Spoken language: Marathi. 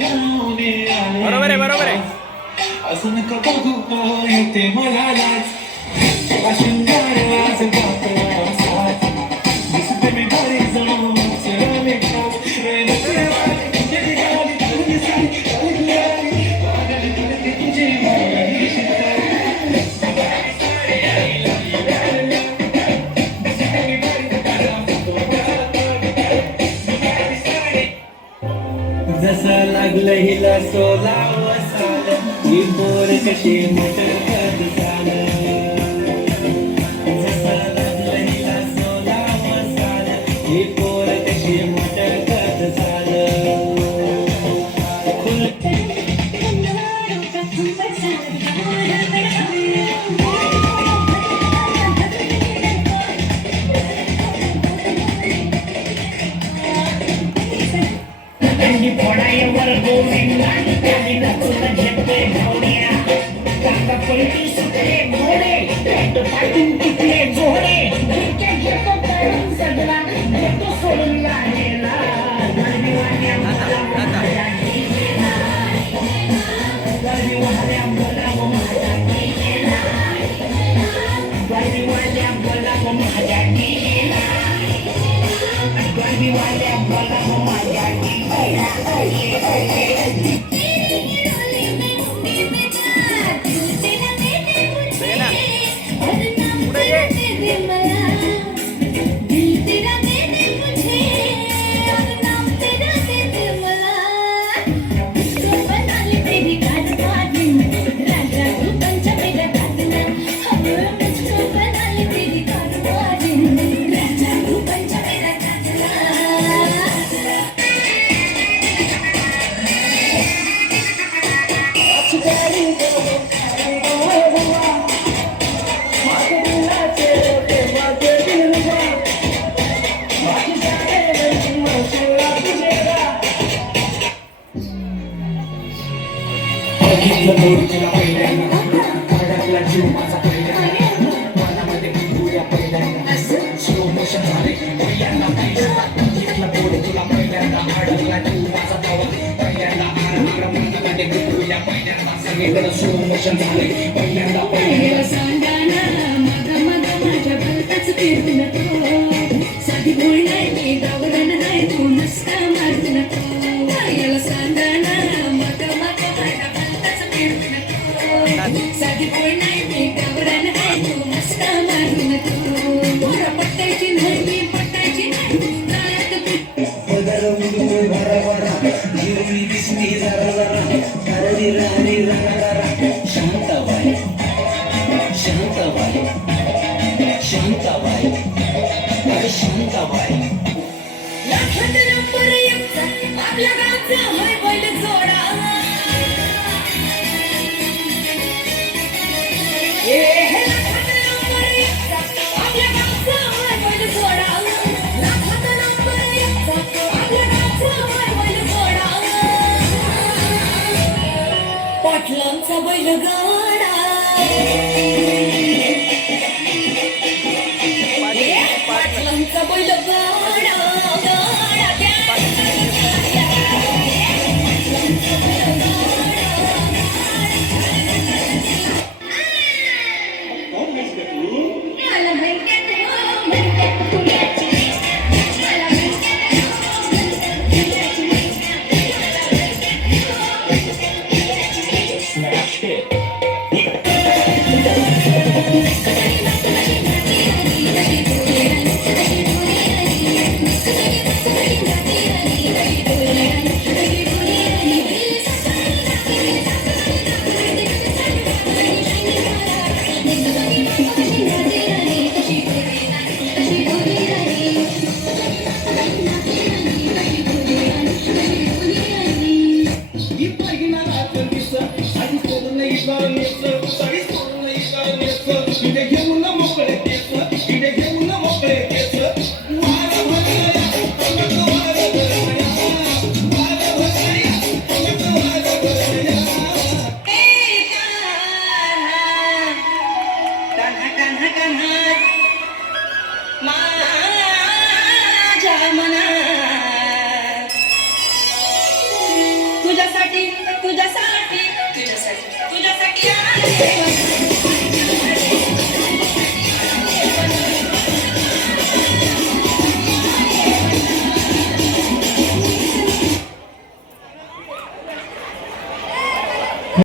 बरोबर आहे, बरोबर आहे. असं नका बघू येते मला लाज अशृंगार आज गातो साथ दिसते मी घरी जाऊन चला मी खास जसं लागलं हिला 16 साल ही पोर कशी मोठं झालं जसं लागलं हिला 16 साल ही पोर कशी मोठं झालं त्यांनी फोडायवर गोविंदा त्यांनी नचून झेपले भावड्या काका पलटी सुटले घोडे पेट पाटून तुटले जोडे इतके घेतो तरुण सगळा घेतो सोडून लागेला गर्दीवाल्या मला माझ्या गेला गर्दीवाल्या मला माझ्या गेला गर्दीवाल्या मला माझ्या गेला गर्दीवाल्या मला माझ्या तुला पहिल्यांदा घरातला जीव माझा पहिल्यांदा मनामध्ये गुंतूया पहिल्यांदा स्लो मोशन झाले पहिल्यांदा घेतला बोर्ड तुला पहिल्यांदा अडकला जीव माझा तवा पहिल्यांदा आर मनामध्ये गुंतूया पहिल्यांदा सगळीकडे स्लो मोशन झाले पहिल्यांदा माझ्या भलताच फिरू नको साधी बोल नाही मी गावरान नाही तू नसता मारू नको याला सांगाना साधी बोल नाही मी गावरान नाही तू नसता मारू नको मोरा पट्टायची नाही मी पट्टायची नाही पदर उडून भरा भरा हिरवी दिसती जरा जरा करली राणी रंगारा शांताबाई शांताबाई शांताबाई अरे शांताबाई लाखात नंबर एकचा आपल्या गावचा होय बैल जोडा लाखात नंबर एकचा आपल्या गावचा होय बैल जोडा लाखात नंबर एकचा आपल्या गावचा होय बैल जोडा पाटलांचा बैलगाडा पाटलांचा बैलगाडा तुझ्यासाठी तुझ्यासाठी तुझ्यासाठी तुझ्यासाठी आले